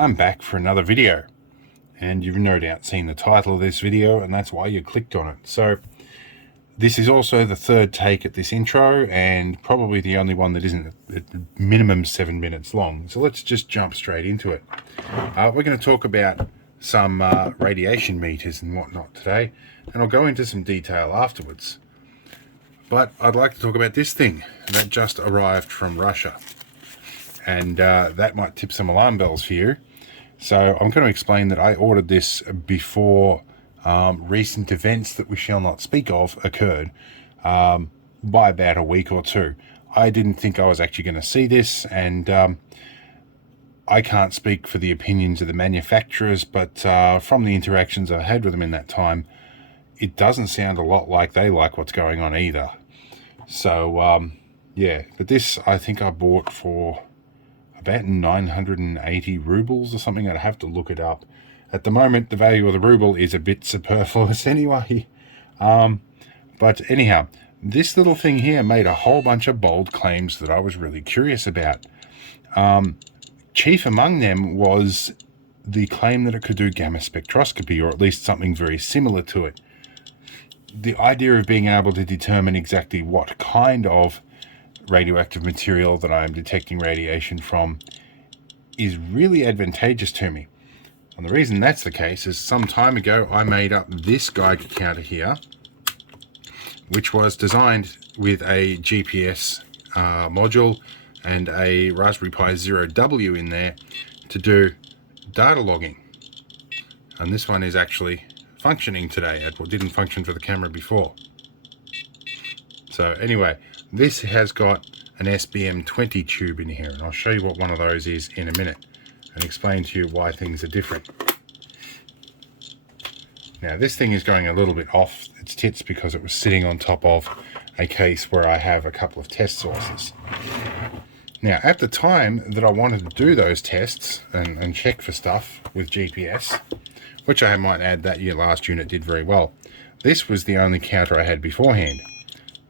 I'm back for another video, and you've no doubt seen the title of this video, and that's why you clicked on it. So this is also the third take at this intro, and probably the only one that isn't at minimum 7 minutes long. So let's just jump straight into it. We're going to talk about some radiation meters and whatnot today, and I'll go into some detail afterwards. But I'd like to talk about this thing that just arrived from Russia, and that might tip some alarm bells for you. So I'm going to explain that I ordered this before recent events that we shall not speak of occurred, by about a week or two. I didn't think I was actually going to see this, and I can't speak for the opinions of the manufacturers, but from the interactions I had with them in that time, it doesn't sound a lot like they like what's going on either. So yeah, but this I think I bought for about 980 rubles or something. I'd have to look it up. At the moment, the value of the ruble is a bit superfluous anyway. But anyhow, this little thing here made a whole bunch of bold claims that I was really curious about. Chief among them was the claim that it could do gamma spectroscopy, or at least something very similar to it. The idea of being able to determine exactly what kind of radioactive material that I am detecting radiation from is really advantageous to me. And the reason that's the case is some time ago I made up this Geiger counter here, which was designed with a GPS module and a Raspberry Pi Zero W in there to do data logging. And this one is actually functioning today. It didn't function for the camera before. So anyway, this has got an SBM20 tube in here, and I'll show you what one of those is in a minute and explain to you why things are different. Now this thing is going a little bit off its tits because it was sitting on top of a case where I have a couple of test sources. Now at the time that I wanted to do those tests and check for stuff with GPS, which I might add that last unit did very well, this was the only counter I had beforehand.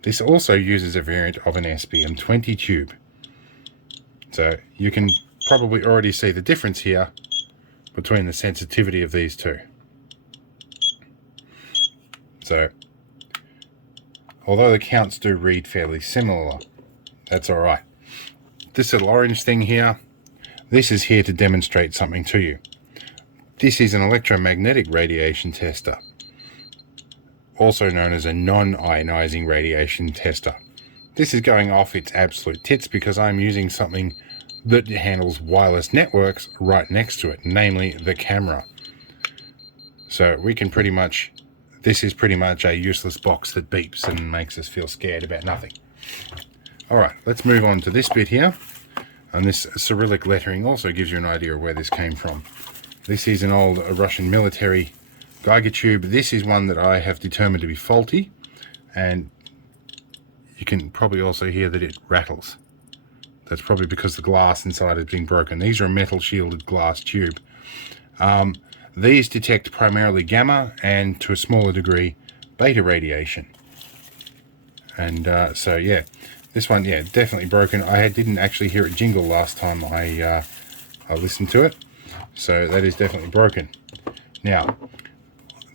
This also uses a variant of an SBM20 tube. So you can probably already see the difference here between the sensitivity of these two. So although the counts do read fairly similar, that's alright. This little orange thing here, this is here to demonstrate something to you. This is an electromagnetic radiation tester, also known as a non-ionizing radiation tester. This is going off its absolute tits because I'm using something that handles wireless networks right next to it, namely the camera. So we can pretty much, this is pretty much a useless box that beeps and makes us feel scared about nothing. Alright, let's move on to this bit here. And this Cyrillic lettering also gives you an idea of where this came from. This is an old Russian military Geiger tube. This is one that I have determined to be faulty, and you can probably also hear that it rattles. That's probably because the glass inside is being broken. These are a metal shielded glass tube. These detect primarily gamma and to a smaller degree beta radiation. And so yeah, this one, yeah, definitely broken. I didn't actually hear it jingle last time I listened to it, so that is definitely broken. Now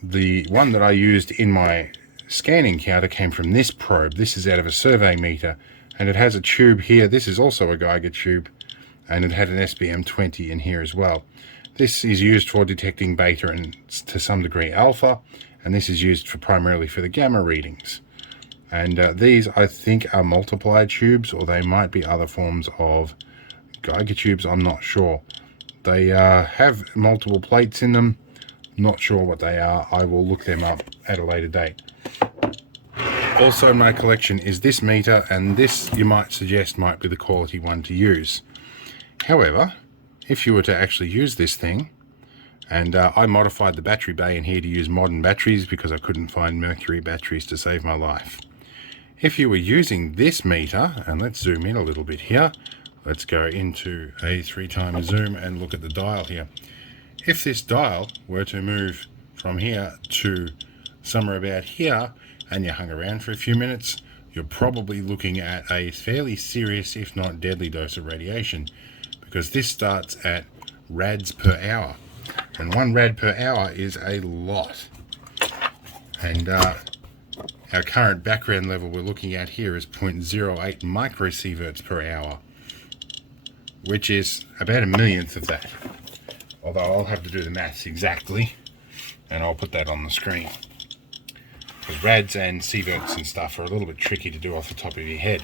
the one that I used in my scanning counter came from this probe. This is out of a survey meter, and it has a tube here. This is also a Geiger tube, and it had an SBM20 in here as well. This is used for detecting beta and to some degree alpha, and this is used for primarily for the gamma readings. And these I think are multiplier tubes, or they might be other forms of Geiger tubes, I'm not sure. They have multiple plates in them. Not sure what they are. I will look them up at a later date. Also in my collection is this meter, and this you might suggest might be the quality one to use. However, if you were to actually use this thing, and I modified the battery bay in here to use modern batteries because I couldn't find mercury batteries to save my life. If you were using this meter, and let's zoom in a little bit here, let's go into a 3x zoom and look at the dial here. If this dial were to move from here to somewhere about here, and you hung around for a few minutes, you're probably looking at a fairly serious, if not deadly, dose of radiation, because this starts at rads per hour. And 1 rad per hour is a lot. And our current background level we're looking at here is 0.08 microsieverts per hour, which is about a millionth of that. Although I'll have to do the maths exactly, and I'll put that on the screen. Because rads and sieverts and stuff are a little bit tricky to do off the top of your head.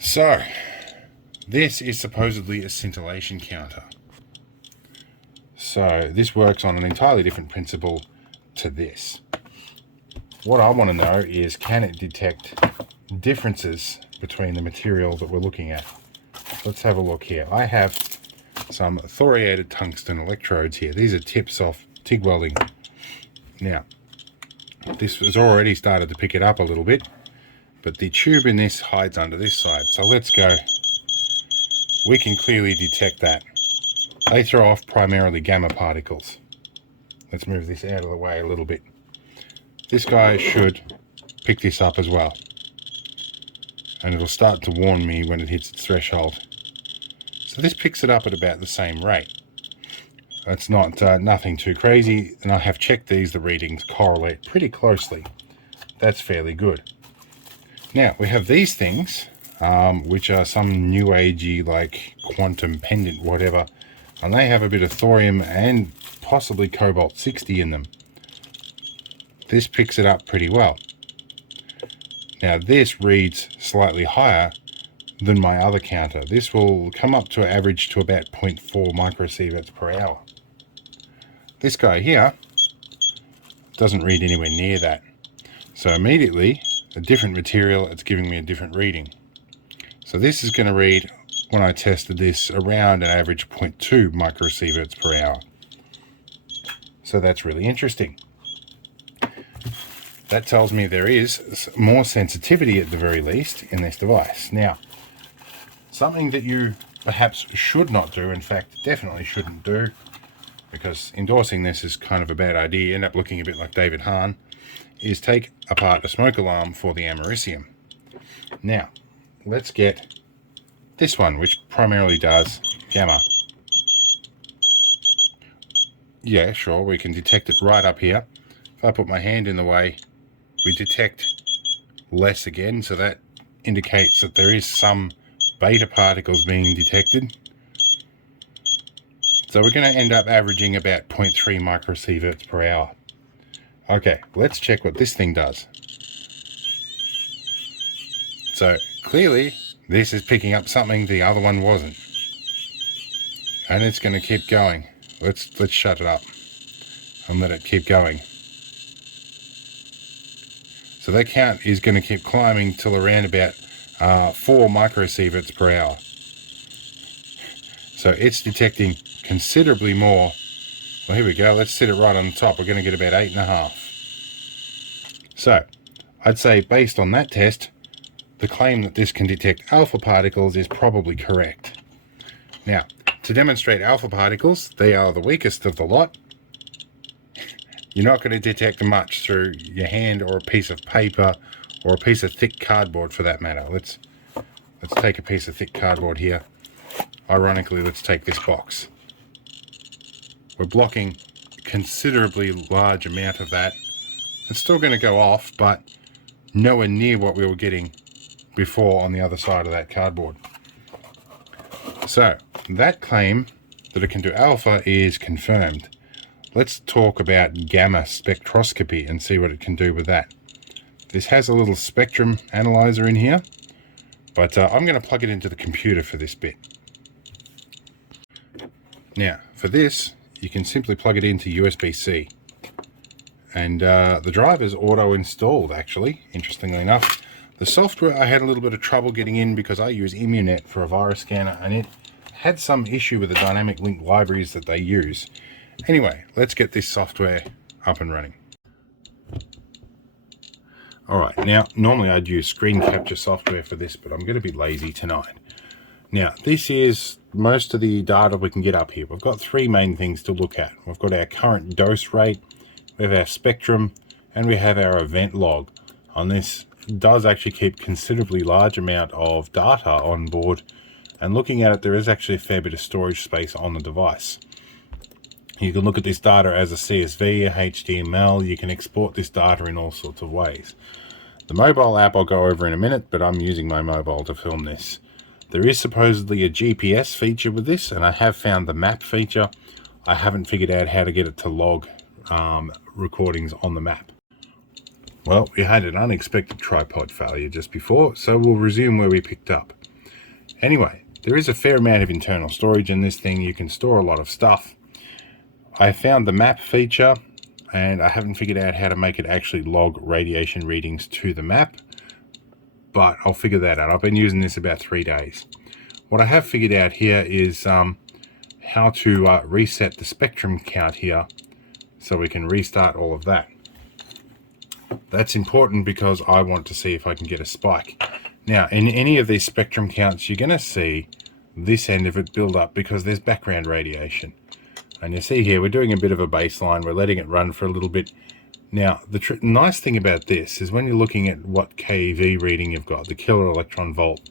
So, this is supposedly a scintillation counter. So, this works on an entirely different principle to this. What I want to know is, can it detect differences between the material that we're looking at? Let's have a look here. I have some thoriated tungsten electrodes here. These are tips off TIG welding. Now, this has already started to pick it up a little bit, but the tube in this hides under this side. So let's go. We can clearly detect that. They throw off primarily gamma particles. Let's move this out of the way a little bit. This guy should pick this up as well. And it'll start to warn me when it hits its threshold. So this picks it up at about the same rate. It's not nothing too crazy, and I have checked these. The readings correlate pretty closely. That's fairly good. Now we have these things, which are some new agey like quantum pendant whatever, and they have a bit of thorium and possibly cobalt 60 in them. This picks it up pretty well. Now this reads slightly higher than my other counter. This will come up to average to about 0.4 microsieverts per hour. This guy here doesn't read anywhere near that. So immediately, a different material, it's giving me a different reading. So this is going to read, when I tested this, around an average 0.2 microsieverts per hour. So that's really interesting. That tells me there is more sensitivity at the very least in this device. Now, something that you perhaps should not do, in fact definitely shouldn't do, because endorsing this is kind of a bad idea, you end up looking a bit like David Hahn, is take apart a smoke alarm for the americium. Now, let's get this one, which primarily does gamma. Yeah, sure, we can detect it right up here. If I put my hand in the way, we detect less again, so that indicates that there is some beta particles being detected. So we're going to end up averaging about 0.3 microsieverts per hour. Okay, let's check what this thing does. So clearly this is picking up something the other one wasn't, and it's going to keep going. Let's shut it up and let it keep going. So that count is going to keep climbing till around about 4 microsieverts per hour. So it's detecting considerably more. Well, here we go. Let's set it right on the top. We're going to get about 8.5. So I'd say based on that test, the claim that this can detect alpha particles is probably correct. Now, to demonstrate alpha particles, they are the weakest of the lot. You're not going to detect much through your hand or a piece of paper or a piece of thick cardboard for that matter. Let's take a piece of thick cardboard here. Ironically, let's take this box. We're blocking a considerably large amount of that. It's still going to go off, but nowhere near what we were getting before on the other side of that cardboard. So that claim that it can do alpha is confirmed. Let's talk about gamma spectroscopy and see what it can do with that. This has a little spectrum analyzer in here, but I'm going to plug it into the computer for this bit. Now, for this, you can simply plug it into USB-C. And the driver's auto-installed, actually, interestingly enough. The software I had a little bit of trouble getting in because I use Immunet for a virus scanner, and it had some issue with the dynamic link libraries that they use. Anyway, let's get this software up and running. Alright, now normally I'd use screen capture software for this, but I'm going to be lazy tonight. Now, this is most of the data we can get up here. We've got 3 main things to look at. We've got our current dose rate, we have our spectrum, and we have our event log. On this, it does actually keep considerably large amount of data on board, And looking at it, there is actually a fair bit of storage space on the device. You can look at this data as a CSV, a HTML. You can export this data in all sorts of ways. The mobile app I'll go over in a minute, but I'm using my mobile to film this. There is supposedly a GPS feature with this, and I have found the map feature. I haven't figured out how to get it to log recordings on the map. Well, we had an unexpected tripod failure just before, so we'll resume where we picked up. Anyway, there is a fair amount of internal storage in this thing. You can store a lot of stuff. I found the map feature, and I haven't figured out how to make it actually log radiation readings to the map, but I'll figure that out. I've been using this about 3 days. What I have figured out here is how to reset the spectrum count here so we can restart all of that. That's important because I want to see if I can get a spike. Now, in any of these spectrum counts, you're going to see this end of it build up because there's background radiation. And you see here, we're doing a bit of a baseline. We're letting it run for a little bit. Now, the nice thing about this is when you're looking at what KeV reading you've got, the kilo electron volt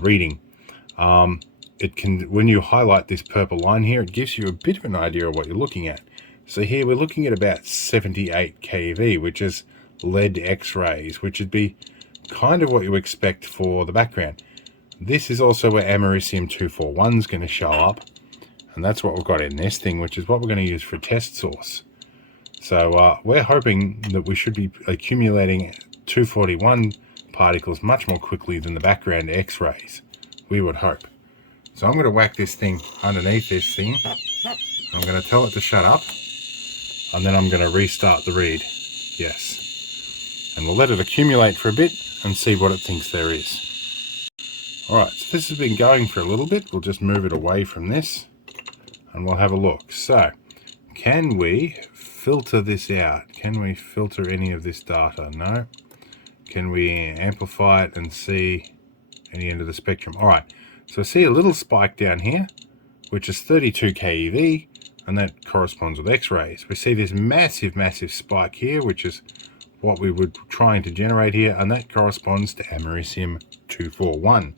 reading, it can, when you highlight this purple line here, it gives you a bit of an idea of what you're looking at. So here we're looking at about 78 keV, which is lead X-rays, which would be kind of what you expect for the background. This is also where americium-241 is going to show up. And that's what we've got in this thing, which is what we're going to use for a test source. So we're hoping that we should be accumulating 241 particles much more quickly than the background X-rays. We would hope. So I'm going to whack this thing underneath this thing. I'm going to tell it to shut up. And then I'm going to restart the read. Yes. And we'll let it accumulate for a bit and see what it thinks there is. Alright, so this has been going for a little bit. We'll just move it away from this. And we'll have a look. So, can we filter this out? Can we filter any of this data? No. Can we amplify it and see any end of the spectrum? All right. So I see a little spike down here, which is 32 keV, and that corresponds with X-rays. We see this massive, massive spike here, which is what we were trying to generate here, and that corresponds to americium-241.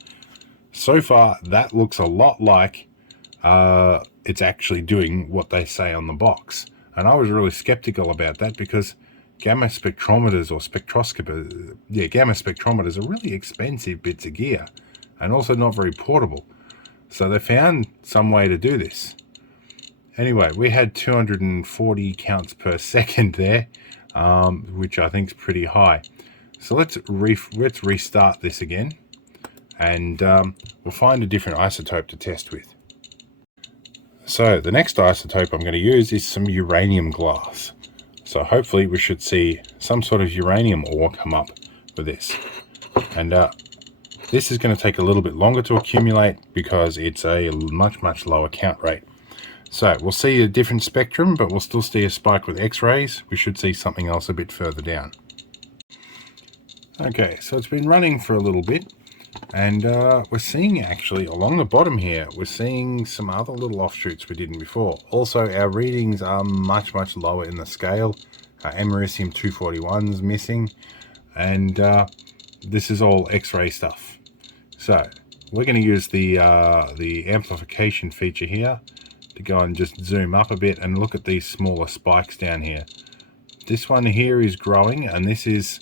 So far, that looks a lot like it's actually doing what they say on the box. And I was really skeptical about that because gamma spectrometers or gamma spectrometers are really expensive bits of gear and also not very portable. So they found some way to do this. Anyway, we had 240 counts per second there, which I think is pretty high. So let's restart this again, and we'll find a different isotope to test with. So the next isotope I'm going to use is some uranium glass. So hopefully we should see some sort of uranium ore come up with this. And this is going to take a little bit longer to accumulate because it's a much, much lower count rate. So we'll see a different spectrum, but we'll still see a spike with X-rays. We should see something else a bit further down. Okay, so it's been running for a little bit. And we're seeing actually along the bottom here, we're seeing some other little offshoots we didn't before. Also, our readings are much, much lower in the scale. Americium-241 is missing, and this is all X-ray stuff. So we're going to use the amplification feature here to go and just zoom up a bit and look at these smaller spikes down here. This one here is growing, and this is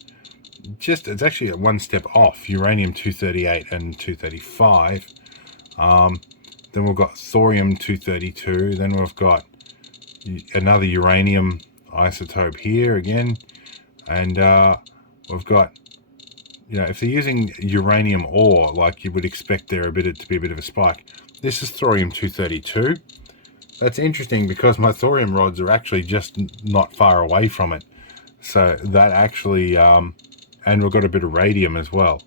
it's actually one step off uranium-238 and 235. Then we've got thorium-232. Then we've got another uranium isotope here again, and we've got, you know, if they're using uranium ore, like you would expect there to be a bit of a spike. This is thorium-232. That's interesting because my thorium rods are actually just not far away from it, so that actually and we've got a bit of radium as well.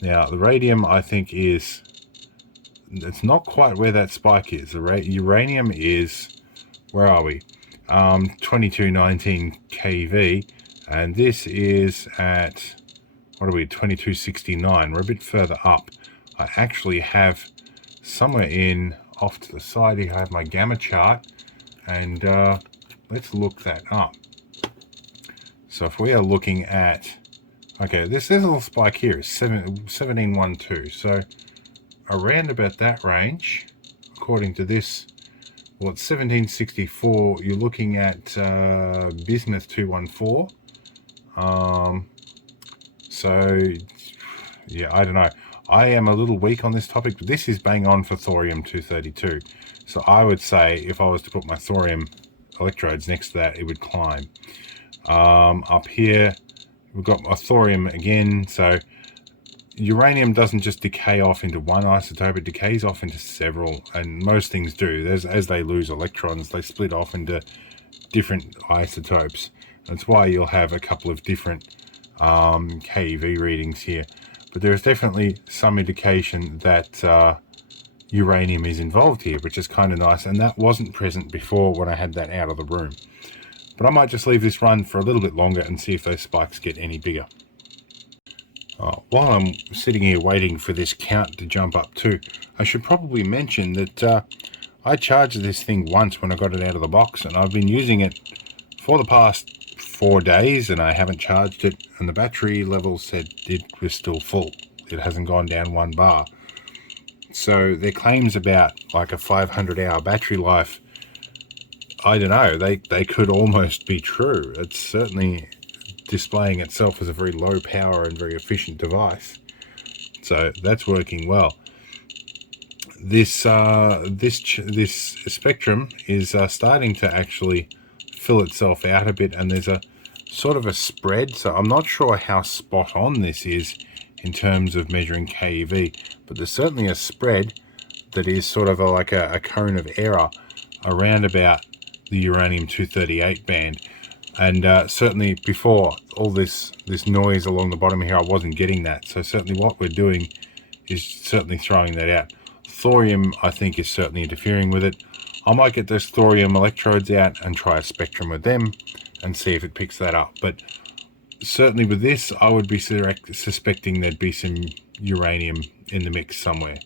Now, the radium, I think, it's not quite where that spike is. The uranium is, where are we? 2219 keV, and this is at, what are we, 2269. We're a bit further up. I actually have somewhere off to the side here, I have my gamma chart, and let's look that up. So if we are looking at, okay, this little spike here is 1712. So around about that range, according to this. Well, it's 1764. You're looking at bismuth 214. So yeah, I don't know. I am a little weak on this topic, but this is bang on for thorium 232. So I would say if I was to put my thorium electrodes next to that, it would climb. Up here, we've got a thorium again. So uranium doesn't just decay off into one isotope, it decays off into several, and most things do. As they lose electrons, they split off into different isotopes. That's why you'll have a couple of different KeV readings here. But there is definitely some indication that uranium is involved here, which is kind of nice, and that wasn't present before when I had that out of the room. But I might just leave this run for a little bit longer and see if those spikes get any bigger. While I'm sitting here waiting for this count to jump up too, I should probably mention that I charged this thing once when I got it out of the box, and I've been using it for the past 4 days and I haven't charged it, and the battery level said it was still full. It hasn't gone down 1 bar. So their claims about like a 500-hour battery life, I don't know, they could almost be true. It's certainly displaying itself as a very low power and very efficient device, so that's working well. This spectrum is starting to actually fill itself out a bit, and there's a sort of a spread, so I'm not sure how spot on this is in terms of measuring KeV, but there's certainly a spread that is sort of like a cone of error around about the uranium 238 band. And certainly before all this noise along the bottom here, I wasn't getting that. So certainly what we're doing is certainly throwing that out. Thorium, I think, is certainly interfering with it. I might get those thorium electrodes out and try a spectrum with them and see if it picks that up. But certainly with this, I would be suspecting there'd be some uranium in the mix somewhere.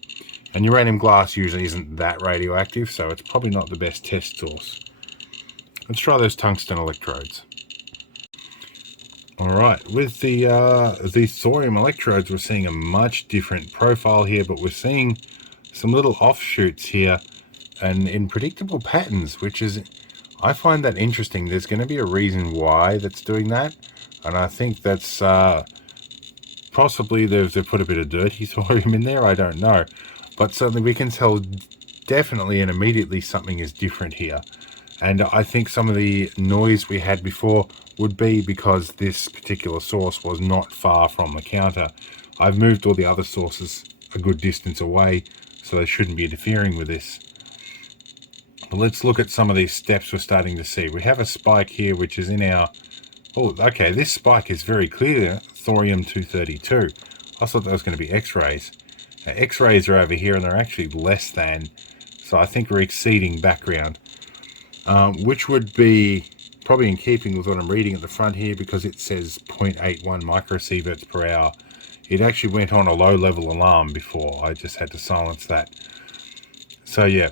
And uranium glass usually isn't that radioactive, so it's probably not the best test source. Let's try those tungsten electrodes. All right, with the thorium electrodes, we're seeing a much different profile here, but we're seeing some little offshoots here and in predictable patterns, which is, I find that interesting. There's going to be a reason why that's doing that, and I think that's possibly they've put a bit of dirty thorium in there, I don't know. But certainly we can tell definitely and immediately something is different here. And I think some of the noise we had before would be because this particular source was not far from the counter. I've moved all the other sources a good distance away, so they shouldn't be interfering with this. But let's look at some of these steps we're starting to see. We have a spike here, which is in our... Oh, okay, this spike is very clear, thorium 232. I thought that was going to be X-rays. Now, X-rays are over here, and they're actually less than, so I think we're exceeding background. Which would be probably in keeping with what I'm reading at the front here, because it says 0.81 microsieverts per hour. It actually went on a low level alarm before. I just had to silence that. So yeah.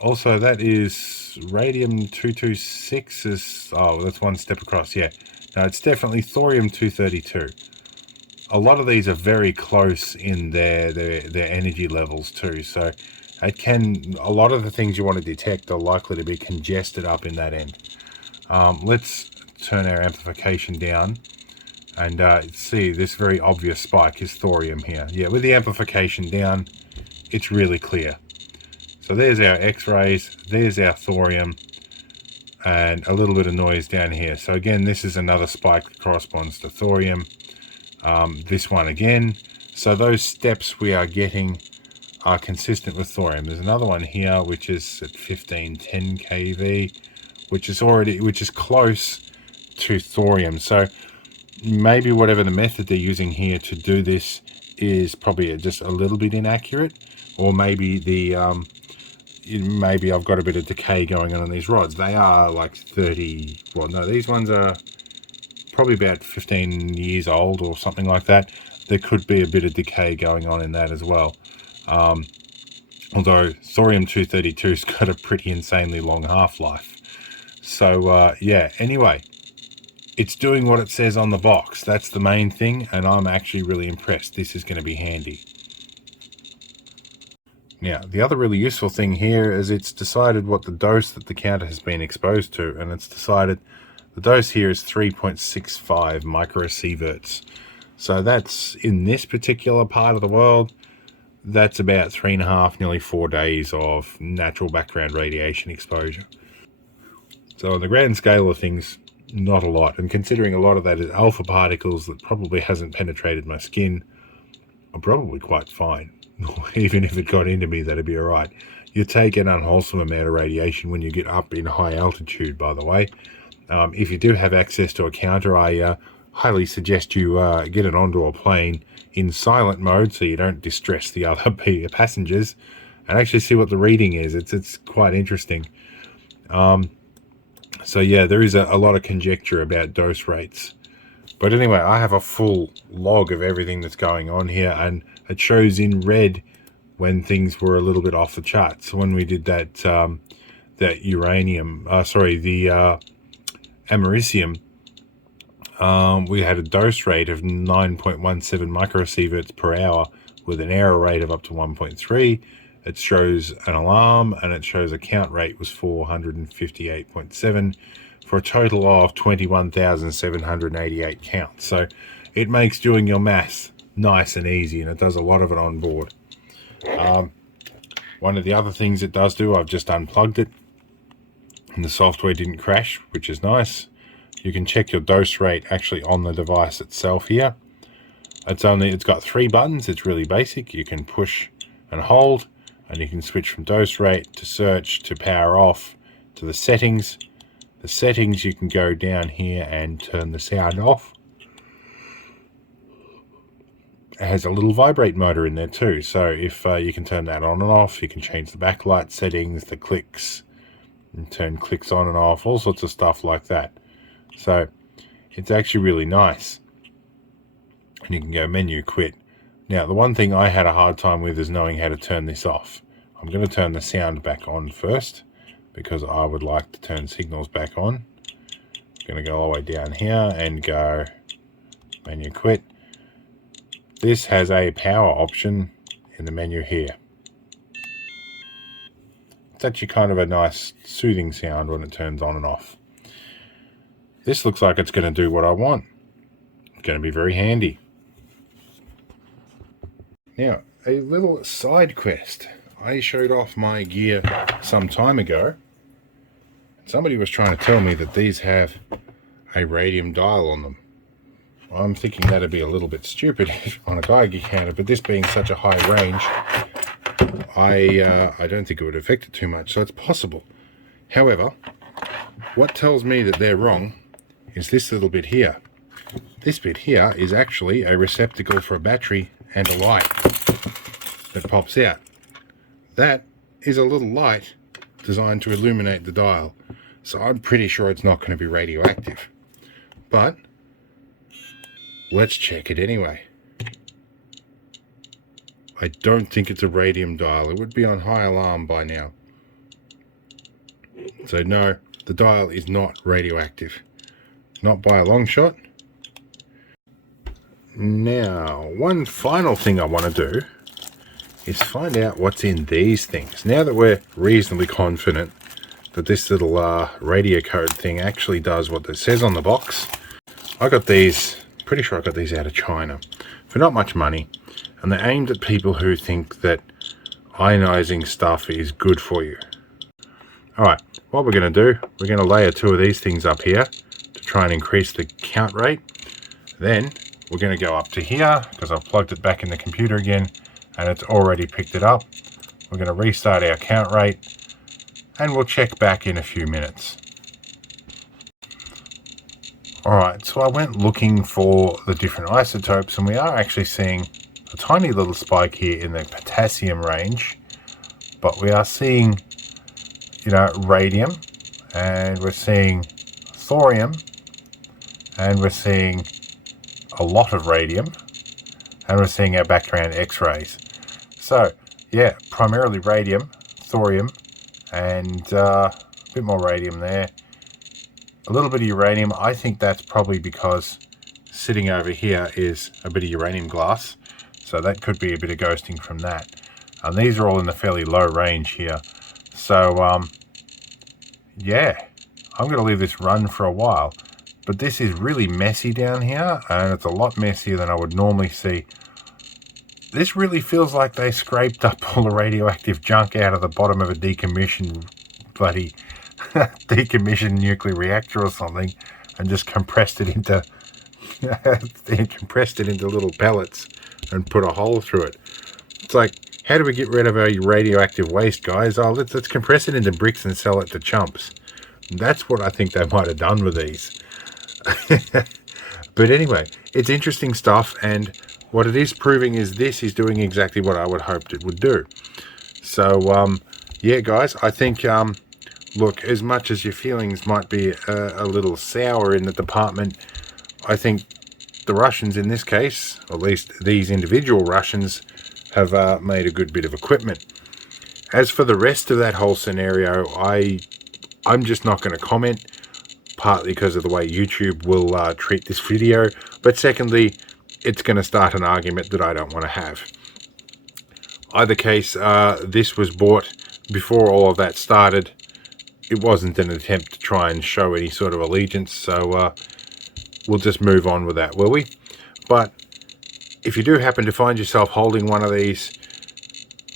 Also, that is radium 226 is, oh, that's one step across. Yeah. No, it's definitely thorium 232. A lot of these are very close in their energy levels too. So it can, a lot of the things you want to detect are likely to be congested up in that end. Let's turn our amplification down and see this very obvious spike is thorium here. Yeah, with the amplification down, it's really clear. So there's our X-rays, there's our thorium, and a little bit of noise down here. So again, this is another spike that corresponds to thorium. This one again. So those steps we are getting are consistent with thorium. There's another one here which is at 1510 kV, which is close to thorium. So maybe whatever the method they're using here to do this is probably just a little bit inaccurate, or maybe maybe I've got a bit of decay going on these rods. They are like 30, well no, these ones are probably about 15 years old or something like that. There could be a bit of decay going on in that as well. Although thorium 232's got a pretty insanely long half-life. So yeah, anyway, it's doing what it says on the box. That's the main thing, and I'm actually really impressed. This is going to be handy. Now, the other really useful thing here is it's decided what the dose that the counter has been exposed to, and it's decided the dose here is 3.65 microsieverts. So that's, in this particular part of the world, that's about 3.5, nearly 4 days of natural background radiation exposure. So on the grand scale of things, not a lot. And considering a lot of that is alpha particles that probably hasn't penetrated my skin, I'm probably quite fine. Even if it got into me, that'd be all right. You take an unwholesome amount of radiation when you get up in high altitude, by the way. If you do have access to a counter, I highly suggest you get it onto a plane in silent mode so you don't distress the other passengers, and actually see what the reading is. It's quite interesting. So yeah, there is a lot of conjecture about dose rates. But anyway, I have a full log of everything that's going on here, and it shows in red when things were a little bit off the charts. So when we did that that uranium, the americium, we had a dose rate of 9.17 microsieverts per hour with an error rate of up to 1.3. It shows an alarm, and it shows a count rate was 458.7 for a total of 21,788 counts. So it makes doing your maths nice and easy, and it does a lot of it on board. One of the other things it does do, I've just unplugged it, and the software didn't crash, which is nice. You can check your dose rate actually on the device itself here. It's got 3 buttons. It's really basic. You can push and hold, and you can switch from dose rate to search to power off to the settings. The settings, you can go down here and turn the sound off. It has a little vibrate motor in there too, so if you can turn that on and off. You can change the backlight settings, the clicks, and turn clicks on and off, all sorts of stuff like that. So it's actually really nice. And you can go menu quit. Now, the one thing I had a hard time with is knowing how to turn this off. I'm going to turn the sound back on first, because I would like to turn signals back on. I'm going to go all the way down here and go menu quit. This has a power option in the menu here. It's actually kind of a nice soothing sound when it turns on and off. This looks like it's going to do what I want. It's going to be very handy. Now, a little side quest. I showed off my gear some time ago. Somebody was trying to tell me that these have a radium dial on them. I'm thinking that'd be a little bit stupid on a Geiger counter, but this being such a high range, I don't think it would affect it too much, so it's possible. However, what tells me that they're wrong is this little bit here. This bit here is actually a receptacle for a battery and a light that pops out. That is a little light designed to illuminate the dial. So I'm pretty sure it's not going to be radioactive. But let's check it anyway. I don't think it's a radium dial. It would be on high alarm by now. So no, the dial is not radioactive. Not by a long shot. Now, one final thing I want to do is find out what's in these things. Now that we're reasonably confident that this little Radiacode thing actually does what it says on the box. I got these, pretty sure I got these out of China for not much money, and they're aimed at people who think that ionizing stuff is good for you. Alright, what we're going to do, we're going to layer 2 of these things up here to try and increase the count rate. Then we're going to go up to here, because I've plugged it back in the computer again, and it's already picked it up. We're going to restart our count rate, and we'll check back in a few minutes. Alright, so I went looking for the different isotopes, and we are actually seeing a tiny little spike here in the potassium range, but we are seeing, radium, and we're seeing thorium, and we're seeing a lot of radium, and we're seeing our background X-rays. So, yeah, primarily radium, thorium, and a bit more radium there. A little bit of uranium. I think that's probably because sitting over here is a bit of uranium glass, so that could be a bit of ghosting from that. And these are all in the fairly low range here. So, yeah, I'm going to leave this run for a while. But this is really messy down here, and it's a lot messier than I would normally see. This really feels like they scraped up all the radioactive junk out of the bottom of a decommissioned bloody decommissioned nuclear reactor or something, and just compressed it into little pellets and put a hole through it. It's like, how do we get rid of our radioactive waste, guys? Oh, let's compress it into bricks and sell it to chumps. That's what I think they might have done with these. But anyway, it's interesting stuff, and what it is proving is this is doing exactly what I would hoped it would do. So, yeah, guys, I think, look, as much as your feelings might be a little sour in the department, I think the Russians in this case, or at least these individual Russians, have made a good bit of equipment. As for the rest of that whole scenario, I'm just not going to comment, partly because of the way YouTube will treat this video, but secondly, it's going to start an argument that I don't want to have. Either case, this was bought before all of that started. It wasn't an attempt to try and show any sort of allegiance, so we'll just move on with that, will we? But if you do happen to find yourself holding one of these,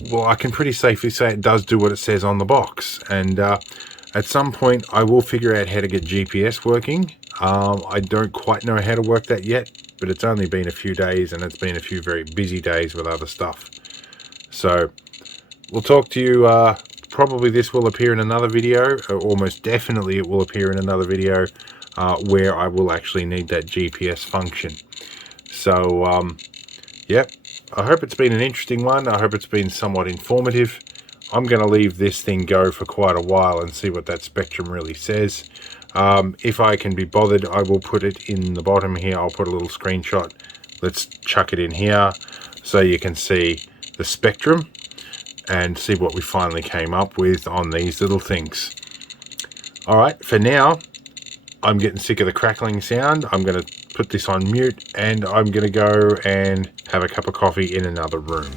well, I can pretty safely say it does do what it says on the box. And at some point, I will figure out how to get GPS working. I don't quite know how to work that yet, but it's only been a few days, and it's been a few very busy days with other stuff. So we'll talk to you. Probably this will appear in another video, or almost definitely it will appear in another video where I will actually need that GPS function. So, yep, I hope it's been an interesting one. I hope it's been somewhat informative. I'm going to leave this thing go for quite a while and see what that spectrum really says. If I can be bothered, I will put it in the bottom here. I'll put a little screenshot. Let's chuck it in here so you can see the spectrum and see what we finally came up with on these little things. All right, for now, I'm getting sick of the crackling sound. I'm going to put this on mute, and I'm going to go and have a cup of coffee in another room.